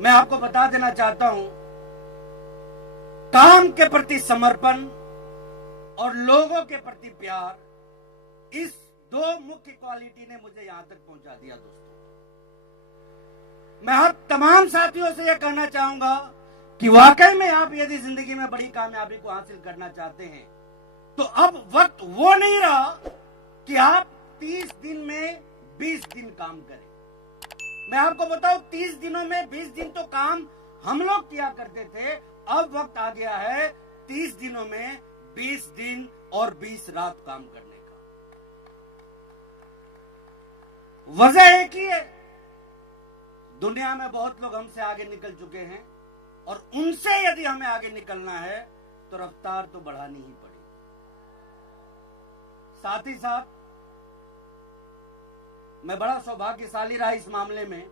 मैं आपको बता देना चाहता हूं, काम के प्रति समर्पण और लोगों के प्रति प्यार, इस दो मुख्य क्वालिटी ने मुझे यहां तक पहुंचा दिया। दोस्तों, मैं हर तमाम साथियों से यह कहना चाहूंगा कि वाकई में आप यदि जिंदगी में बड़ी कामयाबी को हासिल करना चाहते हैं तो अब वक्त वो नहीं रहा कि आप 30 दिन में 20 दिन काम करें। मैं आपको बताऊं, 30 दिनों में 20 दिन तो काम हम लोग किया करते थे। अब वक्त आ गया है 30 दिनों में 20 दिन और 20 रात काम करने का। वजह एक ही है, दुनिया में बहुत लोग हमसे आगे निकल चुके हैं और उनसे यदि हमें आगे निकलना है तो रफ्तार तो बढ़ानी ही पड़ेगी। साथ ही साथ मैं बड़ा सौभाग्यशाली रहा इस मामले में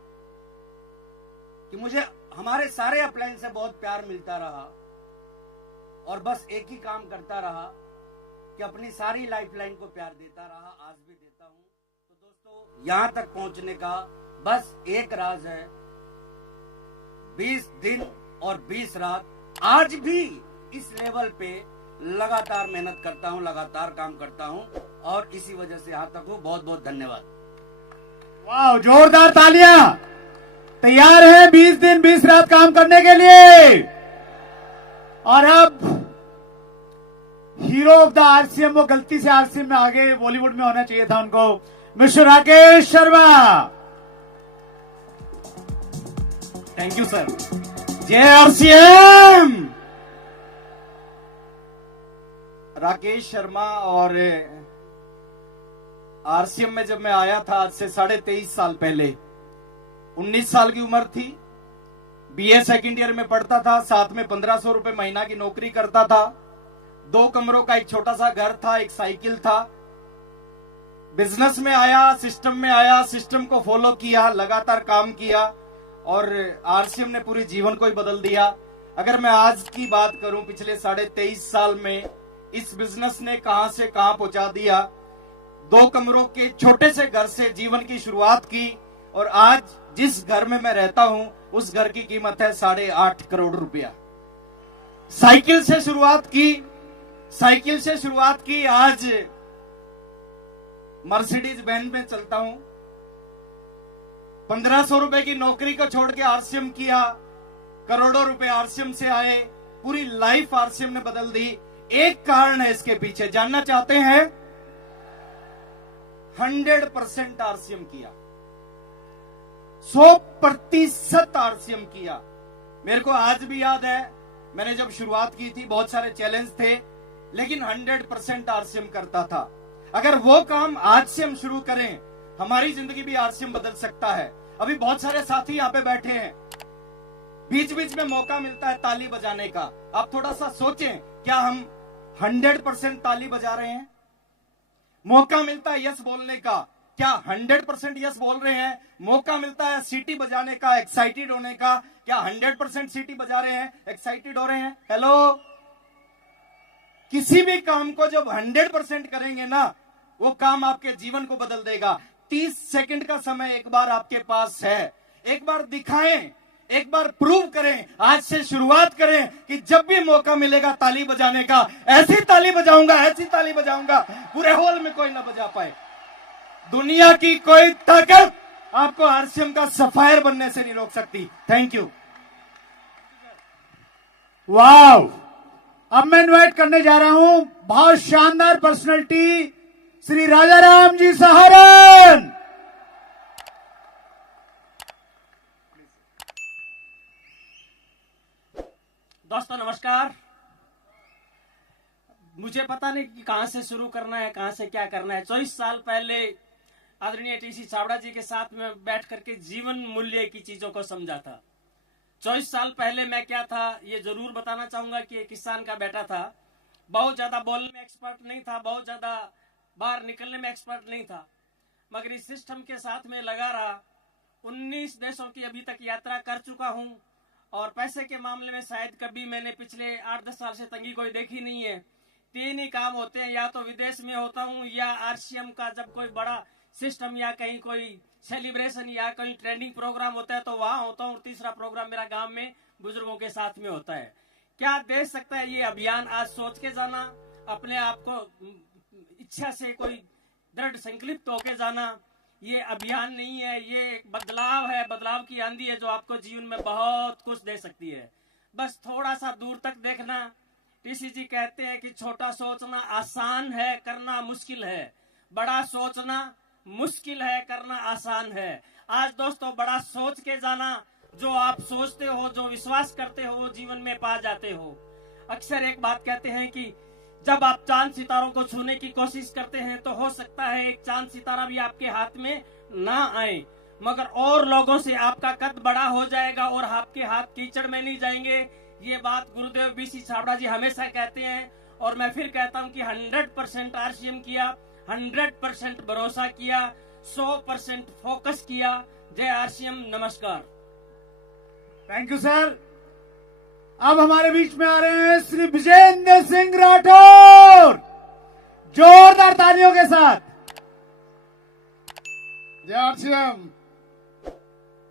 कि मुझे हमारे सारे अपलाइन से बहुत प्यार मिलता रहा और बस एक ही काम करता रहा कि अपनी सारी लाइफलाइन को प्यार देता रहा, आज भी देता हूं। तो दोस्तों, यहां तक पहुंचने का बस एक राज है, 20 दिन और 20 रात। आज भी इस लेवल पे लगातार मेहनत करता हूं, लगातार काम करता हूं और इसी वजह से यहां तक हूं। बहुत बहुत धन्यवाद। वाह, जोरदार तालियां। तैयार है 20 दिन 20 रात काम करने के लिए। और अब हीरो ऑफ द आरसीएम, वो गलती से आरसीएम में आगे बॉलीवुड में होना चाहिए था उनको, mister Rakesh Sharma. Thank you sir. जय आरसीएम। राकेश शर्मा। और आरसीएम में जब मैं आया था आज से 23.5 साल पहले, 19 साल की उम्र थी, बीए सेकंड ईयर में पढ़ता था, साथ में 1500 रुपए महीना की नौकरी करता था, 2 कमरों का एक छोटा सा घर था, एक साइकिल था। बिजनेस में आया, सिस्टम में आया, सिस्टम को फॉलो किया, लगातार काम किया और आरसीएम ने पूरे जीवन को ही बदल दिया। अगर मैं आज की बात करूं, पिछले 23.5 साल में इस बिजनेस ने कहां से कहां पहुंचा दिया। 2 कमरों के छोटे से घर से जीवन की शुरुआत की और आज जिस घर में मैं रहता हूं उस घर की कीमत है 8.5 करोड़ रुपया। साइकिल से शुरुआत की, आज मर्सिडीज बेंज में चलता हूं। 1500 रुपए की नौकरी को छोड़ के आरसीएम किया, करोड़ों रुपए आरसीएम से आए, पूरी लाइफ आरसीएम ने बदल दी। एक कारण है इसके पीछे, जानना चाहते हैं? 100% आरसीएम किया, 100% आरसीएम किया। मेरे को आज भी याद है, मैंने जब शुरुआत की थी बहुत सारे चैलेंज थे, लेकिन 100% आरसीएम करता था। अगर वो काम आज से हम शुरू करें, हमारी जिंदगी भी आरसीएम बदल सकता है। अभी बहुत सारे साथी यहाँ पे बैठे हैं, बीच बीच में मौका मिलता है ताली बजाने का। आप थोड़ा सा सोचें, क्या हम 100% ताली बजा रहे हैं? मौका मिलता है यस बोलने का, क्या 100% यस बोल रहे हैं? मौका मिलता है सीटी बजाने का, एक्साइटेड होने का, क्या 100% सीटी बजा रहे हैं, एक्साइटेड हो रहे हैं? हेलो, किसी भी काम को जब 100% करेंगे ना, वो काम आपके जीवन को बदल देगा। 30 सेकंड का समय एक बार आपके पास है, एक बार दिखाएं, एक बार प्रूव करें, आज से शुरुआत करें कि जब भी मौका मिलेगा ताली बजाने का, ऐसी ताली बजाऊंगा पूरे हॉल में कोई ना बजा पाए। दुनिया की कोई ताकत आपको आरसीएम का सफायर बनने से नहीं रोक सकती। Thank you. वाव, अब मैं इन्वाइट करने जा रहा हूं बहुत शानदार पर्सनैलिटी, श्री राजाराम जी सहारन। दोस्तों नमस्कार। मुझे पता नहीं कि कहां से शुरू करना है, कहां से क्या करना है। 24 साल पहले आदरणीय टीसी छाबड़ा जी के साथ में बैठ करके जीवन मूल्य की चीजों को समझा था। 24 साल पहले मैं क्या था ये जरूर बताना चाहूंगा कि एक किसान का बेटा था। बहुत ज्यादा बोलने में एक्सपर्ट नहीं था, बहुत ज्यादा बाहर निकलने में एक्सपर्ट नहीं था, मगर इस सिस्टम के साथ में लगा रहा। 19 देशों की अभी तक यात्रा कर चुका हूं और पैसे के मामले में शायद कभी मैंने पिछले 8-10 साल से तंगी कोई देखी नहीं है। 3 ही काम होते हैं, या तो विदेश में होता हूं या आरसीएम का जब कोई बड़ा सिस्टम या कहीं कोई सेलिब्रेशन या कोई ट्रेंडिंग प्रोग्राम होता है तो वहां होता हूँ, और तीसरा प्रोग्राम मेरा गांव में बुजुर्गों के साथ में होता है। क्या दे सकता है ये अभियान? आज सोच के जाना, अपने आप को इच्छा से कोई दृढ़ संकल्पित होके जाना, ये अभियान नहीं है, ये एक बदलाव है, बदलाव की आंधी है जो आपको जीवन में बहुत कुछ दे सकती है। बस थोड़ा सा दूर तक देखना। टीसी जी कहते हैं कि छोटा सोचना आसान है, करना मुश्किल है। बड़ा सोचना मुश्किल है, करना आसान है। आज दोस्तों बड़ा सोच के जाना, जो आप सोचते हो, जो विश्वास करते हो, वो जीवन में पा जाते हो। अक्सर एक बात कहते हैं कि जब आप चांद सितारों को छूने की कोशिश करते हैं तो हो सकता है एक चांद सितारा भी आपके हाथ में ना आए, मगर और लोगों से आपका कद बड़ा हो जाएगा और आपके हाथ कीचड़ में नहीं जाएंगे। ये बात गुरुदेव बीसी छाबड़ा जी हमेशा कहते हैं, और मैं फिर कहता हूं कि 100% आरसीएम किया, 100% भरोसा किया, 100% फोकस किया। जय आरसीएम, नमस्कार। Thank you sir. अब हमारे बीच में आ रहे हैं श्री विजेंद्र सिंह राठौर, जोरदार तालियों के साथ। जय आरसीएम,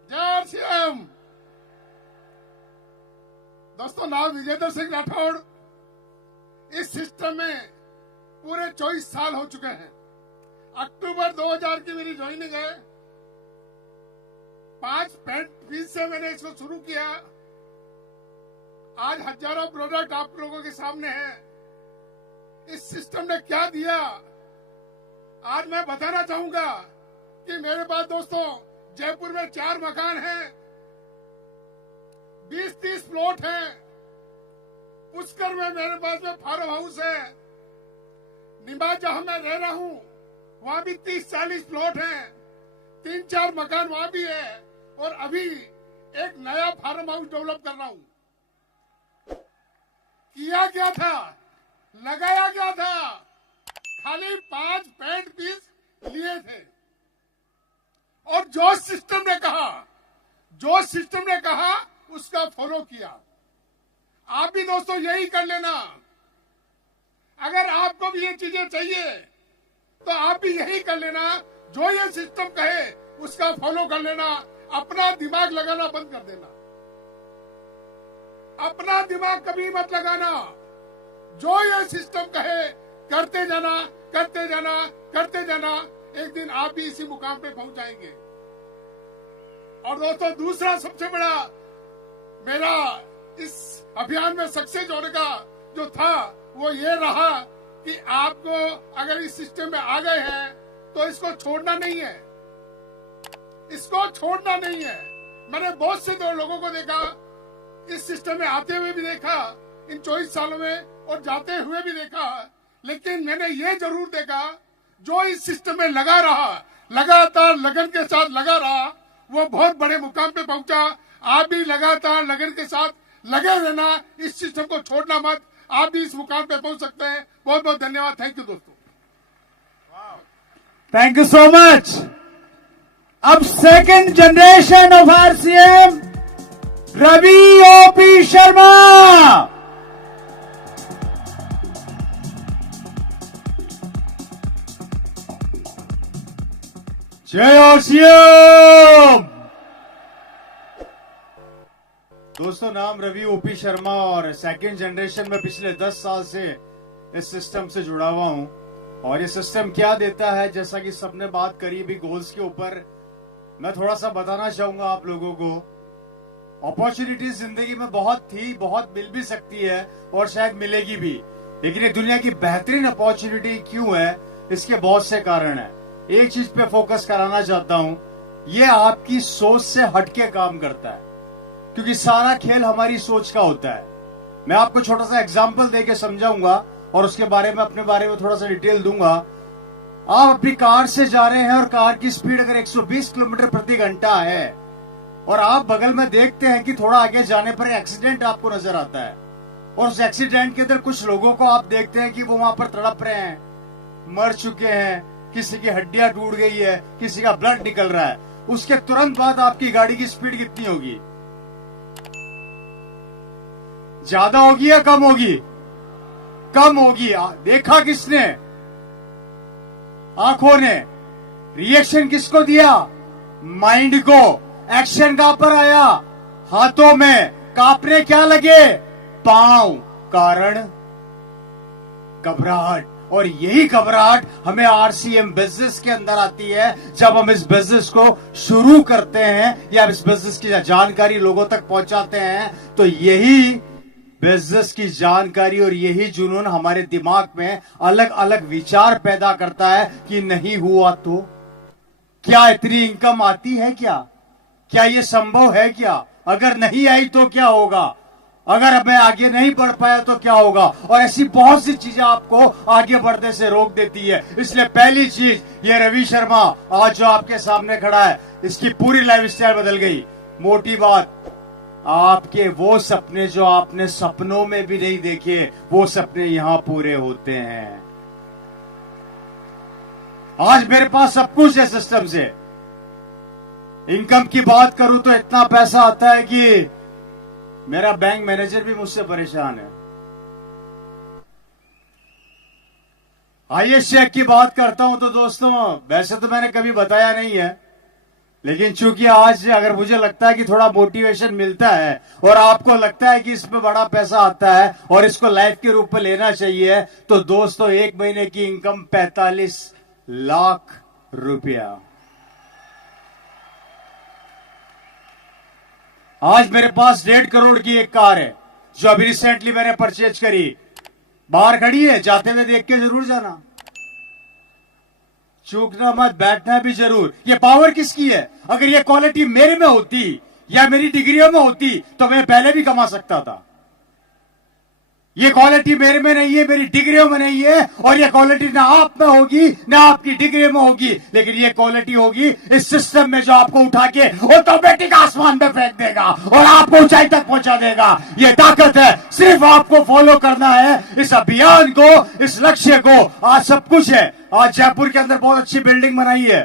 जय आरसीएम। दोस्तों, नाम विजेंद्र सिंह राठौड़। इस सिस्टम में पूरे 24 साल हो चुके हैं। अक्टूबर 2000 की मेरी ज्वाइनिंग है। 5 पेंट फीस से मैंने इसको शुरू किया। आज हजारों प्रोडक्ट आप लोगों के सामने हैं। इस सिस्टम ने क्या दिया, आज मैं बताना चाहूंगा कि मेरे पास दोस्तों जयपुर में 4 मकान हैं, 20-30 प्लॉट हैं। पुष्कर में मेरे पास में फार्म हाउस है। निमा जहां मैं रह रहा हूं वहां भी 30-40 प्लॉट हैं, 3-4 मकान वहां भी है, और अभी एक नया फार्म हाउस डेवलप कर रहा हूं। किया क्या था, लगाया क्या था, खाली 5 पेंट पीस लिए थे, और जो सिस्टम ने कहा उसका फॉलो किया। आप भी दोस्तों यही कर लेना। अगर आपको भी ये चीजें चाहिए तो आप भी यही कर लेना। जो ये सिस्टम कहे उसका फॉलो कर लेना। अपना दिमाग लगाना बंद कर देना। अपना दिमाग कभी मत लगाना। जो ये सिस्टम कहे करते जाना, करते जाना, करते जाना। एक दिन आप भी इसी मुकाम पे पहुंच जाएंगे। और दोस्तों, दूसरा सबसे बड़ा मेरा इस अभियान में सक्सेस होने का जो था वो ये रहा कि आपको अगर इस सिस्टम में आ गए हैं तो इसको छोड़ना नहीं है, इसको छोड़ना नहीं है। मैंने बहुत से लोगों को देखा, इस सिस्टम में आते हुए भी देखा इन 24 सालों में, और जाते हुए भी देखा। लेकिन मैंने ये जरूर देखा, जो इस सिस्टम में लगा रहा, लगातार लगन के साथ लगा रहा, वो बहुत बड़े मुकाम पे पहुंचा। आप भी लगातार लगन के साथ लगे रहना, इस सिस्टम को छोड़ना मत। आप भी इस मुकाम पे पहुंच सकते हैं। बहुत बहुत धन्यवाद। थैंक यू दोस्तों। Thank you so much. अब second generation of RCM Ravi OP Sharma. जय आरसीएम। दोस्तों, नाम रवि ओपी शर्मा, और सेकंड जनरेशन में पिछले 10 साल से इस सिस्टम से जुड़ा हुआ हूं। और ये सिस्टम क्या देता है, जैसा कि सबने बात करी भी गोल्स के ऊपर, मैं थोड़ा सा बताना चाहूंगा आप लोगों को। अपॉर्चुनिटीज जिंदगी में बहुत मिल भी सकती है और शायद मिलेगी भी, लेकिन ये दुनिया की बेहतरीन अपॉर्चुनिटी क्यों है, इसके बहुत से कारण है। एक चीज पे फोकस कराना चाहता हूं, ये आपकी सोच से हटके काम करता है, क्योंकि सारा खेल हमारी सोच का होता है। मैं आपको छोटा सा एग्जांपल देके समझाऊंगा और उसके बारे में अपने बारे में थोड़ा सा डिटेल दूंगा। आप अपनी कार से जा रहे हैं और कार की स्पीड अगर 120 किलोमीटर प्रति घंटा है, और आप बगल में देखते हैं कि थोड़ा आगे जाने पर एक्सीडेंट आपको नजर आता है, और उस एक्सीडेंट के अंदर कुछ लोगों को आप देखते हैं कि वो वहां पर तड़प रहे हैं, मर चुके हैं, किसी की हड्डियां टूट गई है, किसी का ब्लड निकल रहा है। उसके तुरंत बाद आपकी गाड़ी की स्पीड कितनी होगी? ज्यादा होगी या कम होगी? कम होगी। देखा किसने? आंखों ने। रिएक्शन किसको दिया? माइंड को। एक्शन कहां पर आया? हाथों में। कांपने क्या लगे? पांव। कारण घबराहट। और यही घबराहट हमें आरसीएम बिजनेस के अंदर आती है जब हम इस बिजनेस को शुरू करते हैं या इस बिजनेस की जानकारी लोगों तक पहुंचाते हैं। तो यही बिजनेस की जानकारी और यही जुनून हमारे दिमाग में अलग अलग विचार पैदा करता है कि नहीं हुआ तो क्या इतनी इनकम आती है? क्या ये संभव है? क्या अगर नहीं आई तो क्या होगा? अगर मैं आगे नहीं बढ़ पाया तो क्या होगा? और ऐसी बहुत सी चीजें आपको आगे बढ़ने से रोक देती है। इसलिए पहली चीज, ये रवि शर्मा आज जो आपके सामने खड़ा है, इसकी पूरी लाइफस्टाइल बदल गई। मोटी बात, आपके वो सपने जो आपने सपनों में भी नहीं देखे, वो सपने यहां पूरे होते हैं। आज मेरे पास सब कुछ है सिस्टम से। इनकम की बात करूं तो इतना पैसा आता है कि मेरा बैंक मैनेजर भी मुझसे परेशान है। हाईएस्ट चेक की बात करता हूं तो दोस्तों, वैसे तो मैंने कभी बताया नहीं है, लेकिन चूंकि आज अगर मुझे लगता है कि थोड़ा मोटिवेशन मिलता है और आपको लगता है कि इसमें बड़ा पैसा आता है और इसको लाइफ के रूप में लेना चाहिए, तो दोस्तों एक महीने की इनकम 45 लाख रुपया। आज मेरे पास 1.5 करोड़ की एक कार है जो अभी रिसेंटली मैंने परचेज करी। बाहर खड़ी है, जाते हुए देख के जरूर जाना, चूकना मत, बैठना भी जरूर। ये पावर किसकी है? अगर ये क्वालिटी मेरे में होती या मेरी डिग्रियों में होती तो मैं पहले भी कमा सकता था। ये क्वालिटी मेरे में नहीं है, मेरी डिग्रियों में नहीं है, और ये क्वालिटी ना आप में होगी ना आपकी डिग्री में होगी, लेकिन ये क्वालिटी होगी इस सिस्टम में जो आपको उठा के ऑटोमेटिक आसमान में फेंक देगा और आपको ऊंचाई तक पहुंचा देगा। ये ताकत है, सिर्फ आपको फॉलो करना है इस अभियान को, इस लक्ष्य को। आज सब कुछ है। आज जयपुर के अंदर बहुत अच्छी बिल्डिंग बनाई है।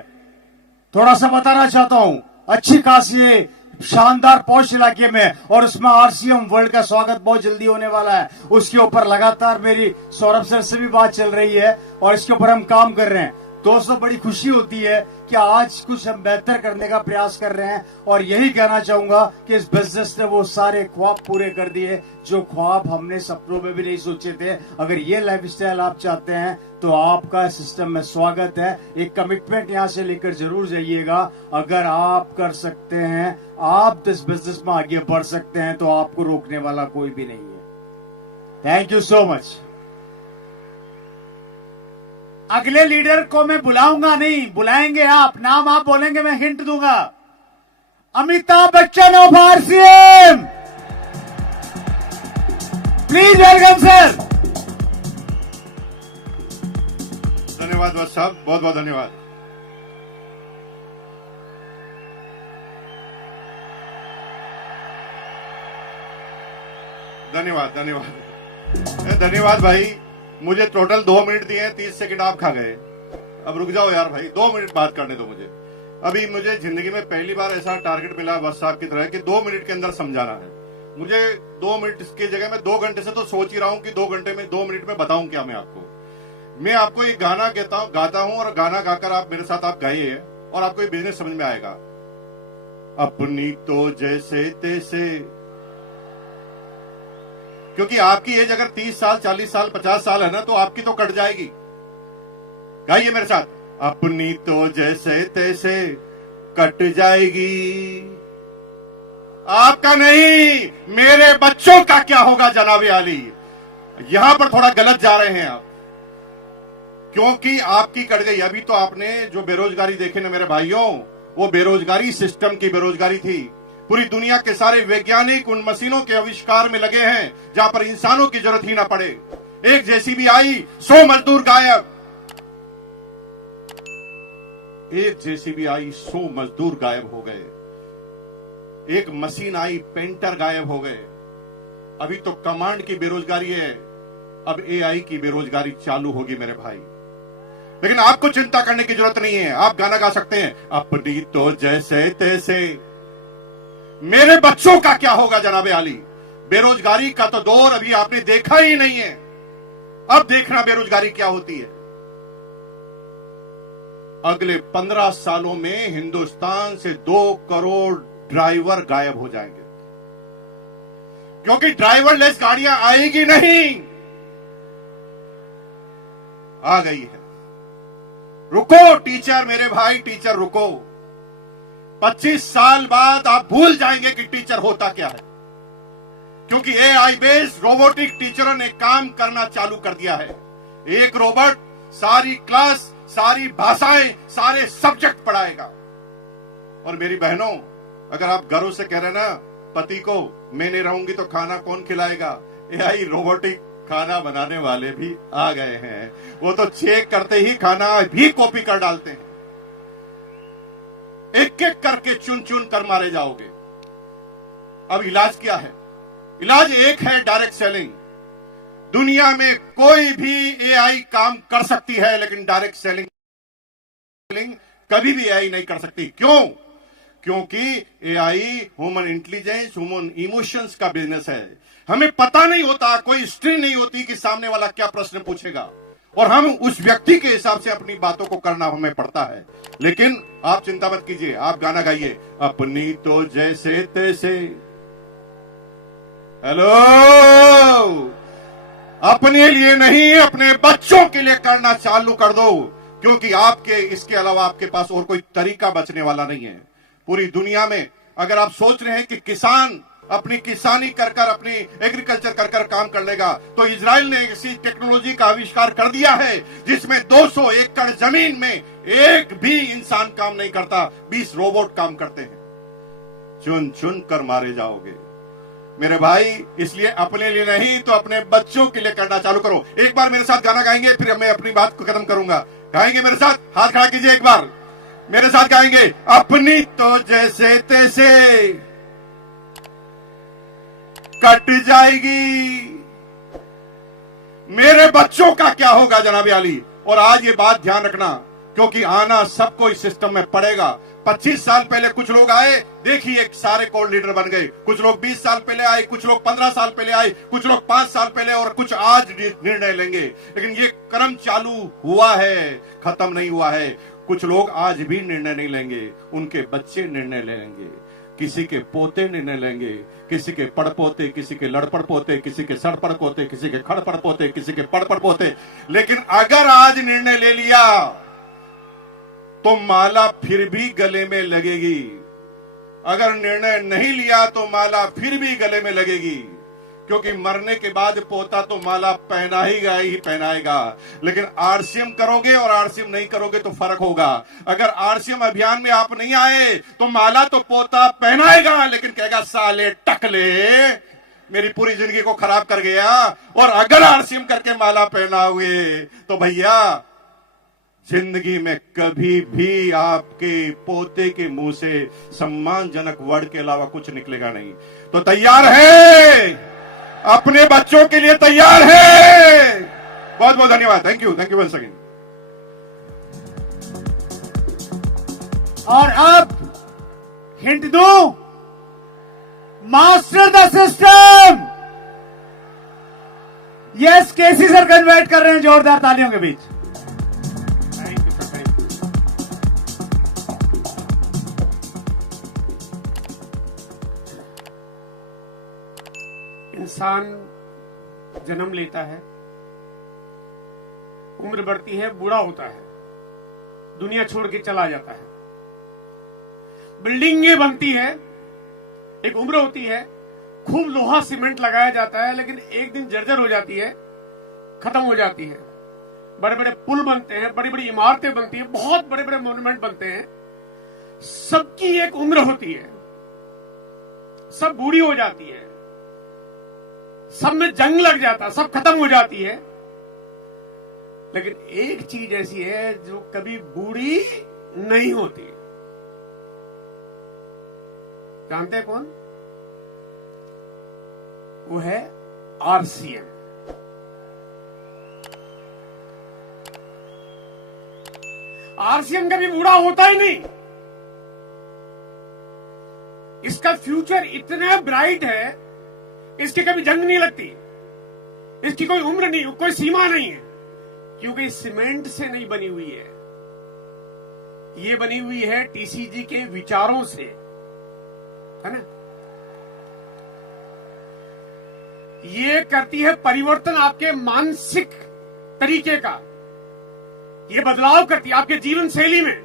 थोड़ा सा बताना चाहता हूं, अच्छी खासी शानदार पॉश इलाके में, और उसमें आरसीएम वर्ल्ड का स्वागत बहुत जल्दी होने वाला है। उसके ऊपर लगातार मेरी सौरभ सर से भी बात चल रही है और इसके ऊपर हम काम कर रहे हैं। दोस्तों बड़ी खुशी होती है कि आज कुछ हम बेहतर करने का प्रयास कर रहे हैं, और यही कहना चाहूंगा कि इस बिजनेस ने वो सारे ख्वाब पूरे कर दिए जो ख्वाब हमने सपनों में भी नहीं सोचे थे। अगर ये लाइफस्टाइल आप चाहते हैं तो आपका सिस्टम में स्वागत है। एक कमिटमेंट यहां से लेकर जरूर जाइएगा। अगर आप कर सकते हैं, आप इस बिजनेस में आगे बढ़ सकते हैं, तो आपको रोकने वाला कोई भी नहीं है। Thank you so much. अगले लीडर को मैं बुलाऊंगा नहीं, बुलाएंगे आप। नाम आप बोलेंगे, मैं हिंट दूंगा। Amitabh Bachchan of RCM, please welcome sir. धन्यवाद वत्स साहब, बहुत बहुत धन्यवाद। धन्यवाद भाई। मुझे टोटल 2 मिनट दिए, 30 सेकंड आप खा गए। अब रुक जाओ यार भाई, 2 मिनट बात करने दो मुझे। अभी मुझे जिंदगी में पहली बार ऐसा टारगेट मिला वत्स साहब की तरह कि 2 मिनट के अंदर समझाना है। मुझे 2 मिनट की जगह मैं 2 घंटे से तो सोच ही रहा हूं कि 2 घंटे में 2 मिनट में बताऊं क्या मैं आपको एक गाना गाता हूं, और गाना गाकर आप मेरे साथ आप गाइए और आपको ये बिजनेस समझ में आएगा। अपनी तो जैसे तैसे, क्योंकि आपकी एज अगर 30 साल 40 साल 50 साल है ना, तो आपकी तो कट जाएगी। गाइए मेरे साथ। अपनी तो जैसे तैसे कट जाएगी, आपका नहीं, मेरे बच्चों का क्या होगा जनाबे आली। यहां पर थोड़ा गलत जा रहे हैं आप, क्योंकि आपकी कट गई। अभी तो आपने जो बेरोजगारी देखे ना मेरे भाइयों, वो बेरोजगारी सिस्टम की बेरोजगारी थी। पूरी दुनिया के सारे वैज्ञानिक उन मशीनों के आविष्कार में लगे हैं जहां पर इंसानों की जरूरत ही ना पड़े। एक जेसीबी आई, 100 मजदूर गायब। एक जेसीबी आई, 100 मजदूर गायब हो गए। एक मशीन आई, पेंटर गायब हो गए। अभी तो कमांड की बेरोजगारी है, अब एआई की बेरोजगारी चालू होगी मेरे भाई। लेकिन आपको चिंता करने की जरूरत नहीं है। आप गाना गा सकते हैं, अपनी तो जैसे तैसे, मेरे बच्चों का क्या होगा जनाबे आली। बेरोजगारी का तो दौर अभी आपने देखा ही नहीं है। अब देखना बेरोजगारी क्या होती है। अगले 15 सालों में हिंदुस्तान से 2 करोड़ ड्राइवर गायब हो जाएंगे, क्योंकि ड्राइवरलेस गाड़ियां आएगी नहीं। आ गई है। रुको टीचर, मेरे भाई टीचर रुको। 25 साल बाद आप भूल जाएंगे कि टीचर होता क्या है, क्योंकि एआई बेस्ड रोबोटिक टीचरों ने काम करना चालू कर दिया है। एक रोबोट सारी क्लास, सारी भाषाएं, सारे सब्जेक्ट पढ़ाएगा। और मेरी बहनों, अगर आप गर्व से कह रहे हैं ना पति को मैं नहीं रहूंगी तो खाना कौन खिलाएगा, एआई रोबोटिक खाना बनाने वाले भी आ गए हैं। वो तो चेक करते ही खाना भी कॉपी कर डालते हैं। एक एक करके चुन चुन कर मारे जाओगे। अब इलाज क्या है? इलाज एक है, डायरेक्ट सेलिंग। दुनिया में कोई भी एआई काम कर सकती है, लेकिन डायरेक्ट सेलिंग कभी भी एआई नहीं कर सकती। क्यों? क्योंकि AI human intelligence, human emotions का बिजनेस है। हमें पता नहीं होता, कोई हिस्ट्री नहीं होती कि सामने वाला क्या प्रश्न पूछेगा, और हम उस व्यक्ति के हिसाब से अपनी बातों को करना हमें पड़ता है। लेकिन आप चिंता मत कीजिए, आप गाना गाइए, अपनी तो जैसे तैसे। हेलो, अपने लिए नहीं, अपने बच्चों के लिए करना चालू कर दो, क्योंकि आपके इसके अलावा आपके पास और कोई तरीका बचने वाला नहीं है। पूरी दुनिया में अगर आप सोच रहे हैं कि किसान अपनी किसानी कर कर, अपनी एग्रीकल्चर कर कर काम कर लेगा, तो इजराइल ने ऐसी टेक्नोलॉजी का आविष्कार कर दिया है जिसमें 200 एकड़ जमीन में एक भी इंसान काम नहीं करता, 20 रोबोट काम करते हैं। चुन चुन कर मारे जाओगे मेरे भाई। इसलिए अपने लिए नहीं तो अपने बच्चों के लिए करना चालू करो। एक बार मेरे साथ गाना गाएंगे, फिर मैं अपनी बात को खत्म करूंगा। गाएंगे मेरे साथ? हाथ खड़ा कीजिए, एक बार मेरे साथ गाएंगे, अपनी तो जैसे तैसे कट जाएगी, मेरे बच्चों का क्या होगा जनाब आली। और आज ये बात ध्यान रखना, क्योंकि आना सबको इस सिस्टम में पड़ेगा। 25 साल पहले कुछ लोग आए, देखिए सारे कोर लीडर बन गए। कुछ लोग 20 साल पहले आए, कुछ लोग 15 साल पहले आए, कुछ लोग 5 साल पहले, और कुछ आज निर्णय लेंगे। लेकिन ये क्रम चालू हुआ है, खत्म नहीं हुआ है। कुछ लोग आज भी निर्णय नहीं लेंगे, उनके बच्चे निर्णय लेंगे, किसी के पोते निर्णय लेंगे, किसी के पड़पोते, किसी के लड़पड़ पोते, किसी के सड़पड़ पोते, किसी के खड़पड़ पोते, किसी के पड़पड़ पोते। लेकिन अगर आज निर्णय ले लिया तो माला फिर भी गले में लगेगी। अगर निर्णय नहीं लिया तो माला फिर भी गले में लगेगी, क्योंकि मरने के बाद पोता तो माला पहनाएगा ही पहनाएगा। लेकिन आरसीएम करोगे और आरसीएम नहीं करोगे तो फर्क होगा। अगर आरसीएम अभियान में आप नहीं आए तो माला तो पोता पहनाएगा, लेकिन कहेगा साले टकले मेरी पूरी जिंदगी को खराब कर गया। और अगर आरसीएम करके माला पहनाओगे तो भैया जिंदगी में कभी भी आपके पोते के मुंह से सम्मानजनक वर्ड के अलावा कुछ निकलेगा नहीं। तो तैयार है? अपने बच्चों के लिए तैयार है? बहुत बहुत धन्यवाद। Thank you once again. और अब हिंट दूं, master the system. Yes, KC sir convert कर रहे हैं जोरदार तालियों के बीच। इंसान जन्म लेता है, उम्र बढ़ती है, बूढ़ा होता है, दुनिया छोड़ के चला जाता है, बिल्डिंगें बनती है, एक उम्र होती है, खूब लोहा सीमेंट लगाया जाता है, लेकिन एक दिन जर्जर हो जाती है, खत्म हो जाती है। बड़े बड़े पुल बनते हैं, बड़ी बड़ी इमारतें बनती हैं, बहुत बड़े बड़े मॉन्यूमेंट बनते हैं। सबकी एक उम्र होती है, सब बूढ़ी हो जाती है, सब में जंग लग जाता, सब खत्म हो जाती है। लेकिन एक चीज ऐसी है जो कभी बूढ़ी नहीं होती। जानते हैं कौन? वो है आरसीएम। आरसीएम कभी बूढ़ा होता ही नहीं। इसका फ्यूचर इतना ब्राइट है, इसकी कभी जंग नहीं लगती, इसकी कोई उम्र नहीं, कोई सीमा नहीं है, क्योंकि सीमेंट से नहीं बनी हुई है, ये बनी हुई है टीसीजी के विचारों से, है ना। ये करती है परिवर्तन आपके मानसिक तरीके का, ये बदलाव करती है आपके जीवन शैली में,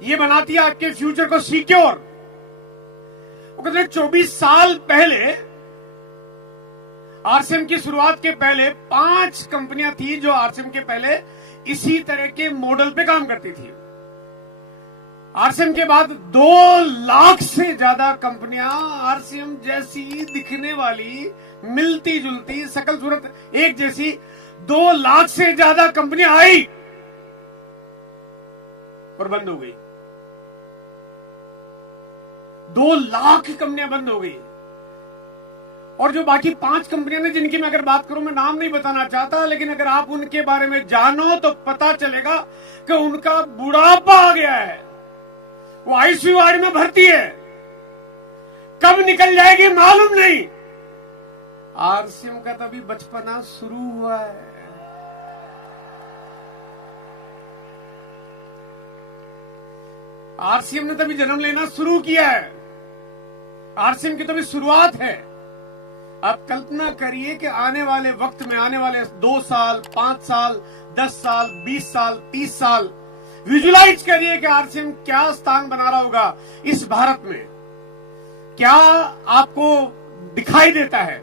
ये बनाती है आपके फ्यूचर को सिक्योर। वो कहते हैं 24 साल पहले आरसीएम की शुरुआत के पहले 5 कंपनियां थी जो आरसीएम के पहले इसी तरह के मॉडल पे काम करती थी। आरसीएम के बाद 2 लाख से ज्यादा कंपनियां आरसीएम जैसी दिखने वाली, मिलती जुलती, शकल सूरत एक जैसी 2 लाख से ज्यादा कंपनियां आई और बंद हो गई। 2 लाख कंपनियां बंद हो गई। और जो बाकी 5 कंपनियां ने जिनकी मैं अगर बात करूं, मैं नाम नहीं बताना चाहता, लेकिन अगर आप उनके बारे में जानो तो पता चलेगा कि उनका बुढ़ापा आ गया है, वो आईसीयू वार्ड में भर्ती है, कब निकल जाएगी मालूम नहीं। आरसीएम का तभी बचपना शुरू हुआ है। आरसीएम ने तभी जन्म लेना शुरू किया है। आरसीएम की तभी शुरुआत है। आप कल्पना करिए कि आने वाले वक्त में, आने वाले 2 साल, 5 साल, 10 साल, 20 साल, 30 साल, विजुलाइज करिए कि आरसीएम क्या स्थान बना रहा होगा इस भारत में। क्या आपको दिखाई देता है?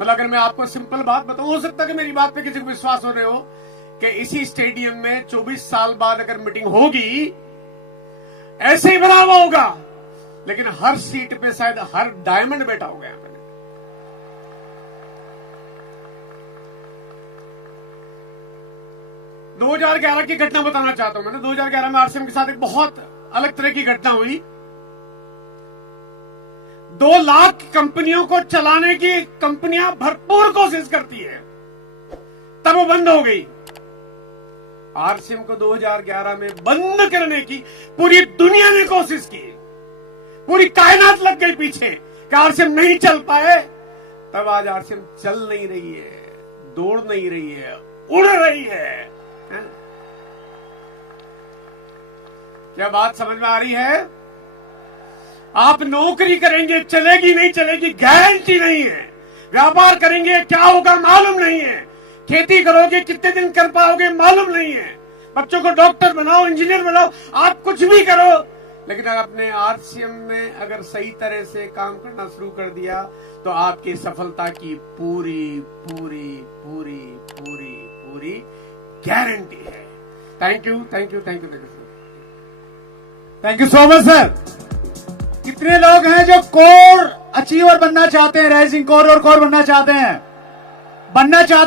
मतलब अगर मैं आपको सिंपल बात बताऊं, हो सकता है कि मेरी बात पे किसी को विश्वास हो रहे हो कि इसी स्टेडियम में 24 साल बाद अगर मीटिंग होगी, ऐसे ही बना हुआ होगा, लेकिन हर सीट पे शायद हर डायमंड बैठा होगा। यहां पर 2011 की घटना बताना चाहता हूं। मैंने 2011 में आरसीएम के साथ एक बहुत अलग तरह की घटना हुई। 2 लाख कंपनियों को चलाने की कंपनियां भरपूर कोशिश करती है, तब वो बंद हो गई। आरसीएम को 2011 में बंद करने की पूरी दुनिया ने कोशिश की, पूरी कायनात लग गई पीछे कि आरसीएम नहीं चल पाए। तब आज आरसीएम चल नहीं रही है, दौड़ नहीं रही है, उड़ रही है। क्या बात समझ में आ रही है? आप नौकरी करेंगे, चलेगी नहीं चलेगी गारंटी नहीं है। व्यापार करेंगे, क्या होगा मालूम नहीं है। खेती करोगे, कितने दिन कर पाओगे मालूम नहीं है। बच्चों को डॉक्टर बनाओ, इंजीनियर बनाओ, आप कुछ भी करो, लेकिन अगर आपने आरसीएम में अगर सही तरह से काम करना शुरू कर दिया तो आपकी सफलता की पूरी पूरी पूरी पूरी पूरी गारंटी है। Thank you, thank you, thank you, thank you, thank you so much sir. कितने लोग हैं जो कोर अचीवर बनना चाहते हैं, राइजिंग कोर और कोर बनना चाहते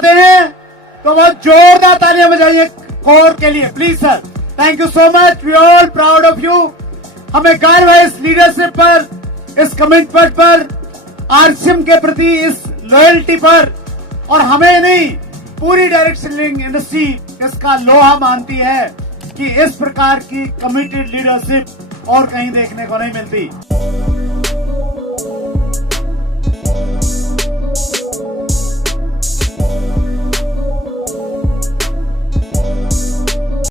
हैं तो बहुत जोरदार तालियां बजाइए कोर के लिए please sir. Thank you so much, we all proud of you. हमें गर्व है इस लीडरशिप पर, इस कमिटमेंट पर, आरसीएम के प्रति इस लॉयल्टी पर, और हमें नहीं पूरी डायरेक्ट सेलिंग इंडस्ट्री इसका लोहा मानती है कि इस प्रकार की कमिटेड लीडरशिप और कहीं देखने को नहीं मिलती।